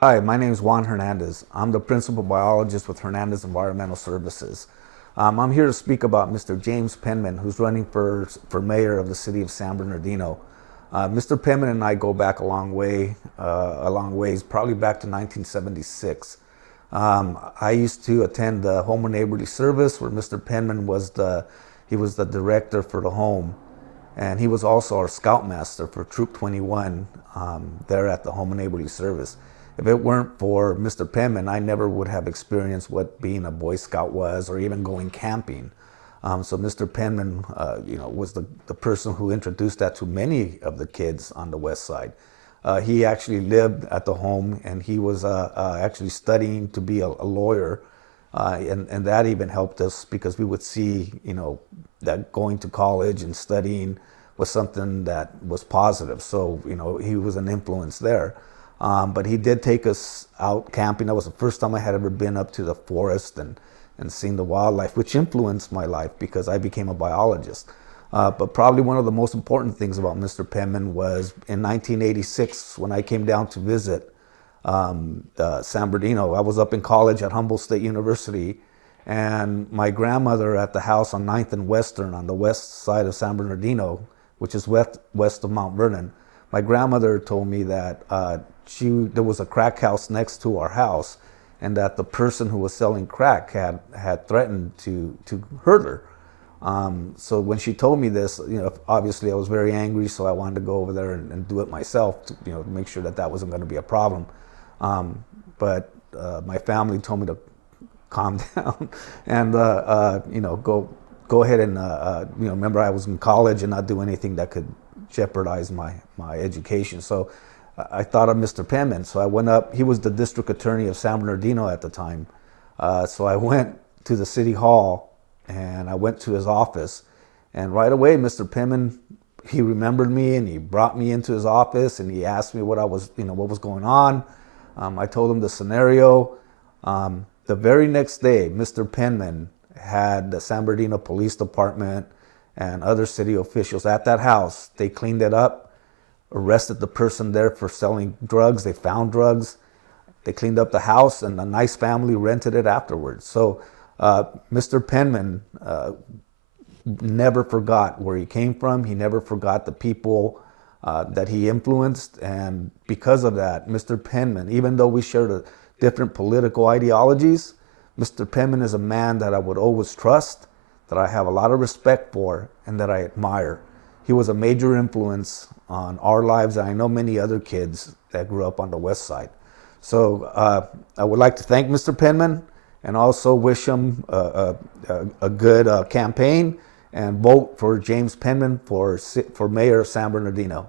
Hi, my name is Juan Hernandez. I'm the principal biologist with Hernandez Environmental Services. I'm here to speak about Mr. James Penman, who's running for mayor of the city of San Bernardino. Mr. Penman and I go back a long ways, probably back to 1976. I used to attend the Home and Neighborly Service where Mr. Penman he was the director for the home. And he was also our scoutmaster for Troop 21 there at the Home and Neighborly Service. If it weren't for Mr. Penman, I never would have experienced what being a Boy Scout was, or even going camping. So Mr. Penman, was the person who introduced that to many of the kids on the West Side. He actually lived at the home, and he was actually studying to be a lawyer, and that even helped us because we would see, that going to college and studying was something that was positive. So, he was an influence there. But he did take us out camping. That was the first time I had ever been up to the forest and seen the wildlife, which influenced my life because I became a biologist. But probably one of the most important things about Mr. Penman was in 1986 when I came down to visit San Bernardino. I was up in college at Humboldt State University, and my grandmother at the house on 9th and Western on the west side of San Bernardino, which is west of Mount Vernon, my grandmother told me that there was a crack house next to our house, and that the person who was selling crack had threatened to hurt her. So when she told me this, obviously I was very angry, so I wanted to go over there and do it myself to, to make sure that wasn't going to be a problem. But my family told me to calm down and go ahead and remember I was in college and not do anything that could jeopardize my education. So I thought of Mr. Penman. So I went up. He was the district attorney of San Bernardino at the time. So I went to the city hall and I went to his office. And right away, Mr. Penman, he remembered me and he brought me into his office and he asked me what was going on. I told him the scenario. The very next day, Mr. Penman had the San Bernardino Police Department and other city officials at that house. They cleaned it up, arrested the person there for selling drugs. They found drugs. They cleaned up the house, and a nice family rented it afterwards. So Mr. Penman never forgot where he came from. He never forgot the people that he influenced. And because of that, Mr. Penman, even though we shared different political ideologies, Mr. Penman is a man that I would always trust, that I have a lot of respect for, and that I admire. He was a major influence on our lives, and I know many other kids that grew up on the West Side. So I would like to thank Mr. Penman and also wish him a good campaign and vote for James Penman for mayor of San Bernardino.